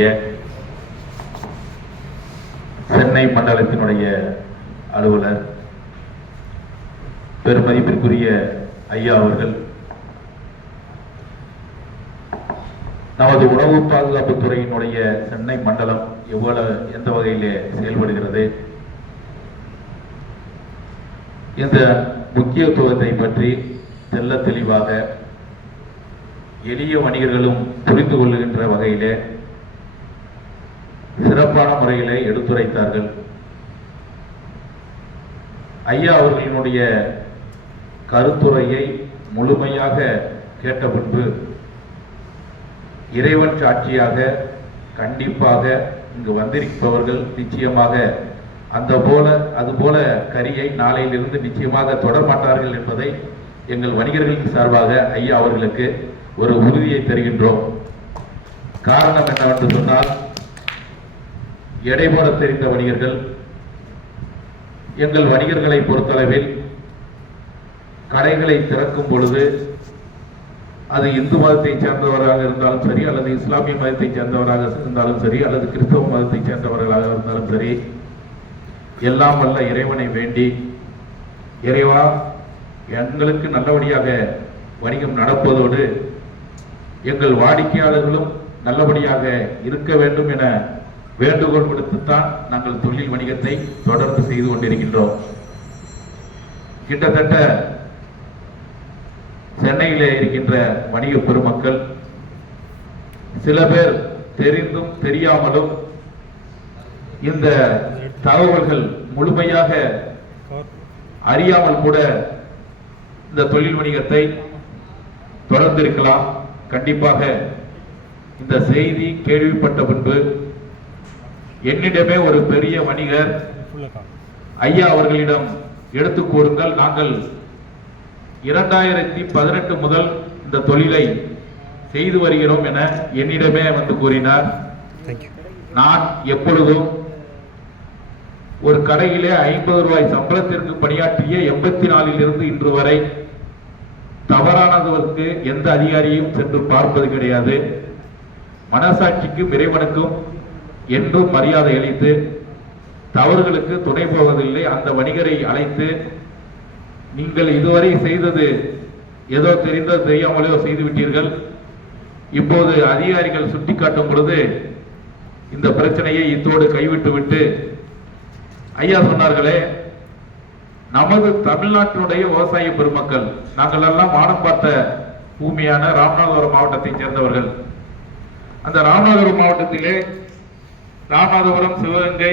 கழகத்தினுடைய சென்னை மண்டலத்தினுடைய அலுவலர் பெருமதிப்பிற்குரிய ஐயா அவர்கள் நமது உணவு பாதுகாப்பு துறையினுடைய சென்னை மண்டலம் எந்த வகையிலே செயல்படுகிறது, இந்த முக்கியத்துவத்தை பற்றி தெல்ல தெளிவாக எளிய வணிகர்களும் புரிந்து கொள்ளுகின்ற வகையிலே சிறப்பான முறையிலே எடுத்துரைத்தார்கள். ஐயா அவர்களினுடைய கருத்துரையை முழுமையாக கேட்ட பின்பு இறைவன் சாட்சியாக கண்டிப்பாக இங்கு வந்திருப்பவர்கள் நிச்சயமாக அதுபோல கரியை நாளையிலிருந்து நிச்சயமாக தொடரமாட்டார்கள் என்பதை எங்கள் வணிகர்களின் சார்பாக ஐயா அவர்களுக்கு ஒரு உறுதியை தருகின்றோம். காரணம் என்னவென்று சொன்னால், எடை போட தெரிந்த வணிகர்கள் எங்கள் வணிகர்களை பொறுத்தளவில் கடைகளை திறக்கும் பொழுது அது இந்து மதத்தை சேர்ந்தவராக இருந்தாலும் சரி, அல்லது இஸ்லாமிய மதத்தை சேர்ந்தவராக இருந்தாலும் சரி, அல்லது கிறிஸ்தவ மதத்தை சேர்ந்தவர்களாக இருந்தாலும் சரி, எல்லாம் வல்ல இறைவனை வேண்டி, இறைவா எங்களுக்கு நல்லபடியாக வணிகம் நடப்பதோடு எங்கள் வாடிக்கையாளர்களும் நல்லபடியாக இருக்க வேண்டும் என வேண்டுகோள் விடுத்துத்தான் நாங்கள் தொழில் வணிகத்தை தொடர்ந்து செய்து கொண்டிருக்கின்றோம். கிட்டத்தட்ட சென்னையிலே இருக்கின்ற வணிக பெருமக்கள் சில பேர் தெரிந்தும் தெரியாமலும் இந்த தகவல்கள் முழுமையாக அறியாமல் கூட இந்த தொழில் வணிகத்தை தொடர்ந்திருக்கலாம். கண்டிப்பாக இந்த செய்தி கேள்விப்பட்ட பின்பு என்னிடமே ஒரு பெரிய வணிகர் ஐயா அவர்களிடம் எடுத்து கூறுங்கள், நாங்கள் 2018 முதல் இந்த தொழிலை செய்து வருகிறோம் என என்னிடமே வந்து கூறினார். நான் எப்பொழுதும் ஒரு கடையிலே 50 ரூபாய் சம்பளத்திற்கு பணியாற்றிய 84 இன்று வரை தவறானதற்கு எந்த அதிகாரியும் சென்று பார்ப்பது கிடையாது. மனசாட்சிக்கும் இறைவனுக்கும் என்றும் மரியாதை அளித்து தவறுகளுக்கு துணை போவதில்லை. அந்த வணிகரை அழைத்து, நீங்கள் இதுவரை செய்தது ஏதோ தெரிந்தோ தெரியாமலோ செய்து விட்டீர்கள், இப்போது அதிகாரிகள் சுட்டிக்காட்டும் பொழுது இந்த பிரச்சனையை இத்தோடு கைவிட்டு விட்டு, ஐயா சொன்னார்களே, நமது தமிழ்நாட்டினுடைய விவசாய பெருமக்கள், நாங்கள் எல்லாம் வானம் பார்த்த பூமியான ராமநாதபுரம் மாவட்டத்தை சேர்ந்தவர்கள். அந்த ராமநாதபுரம் மாவட்டத்திலே ராமநாதபுரம், சிவகங்கை,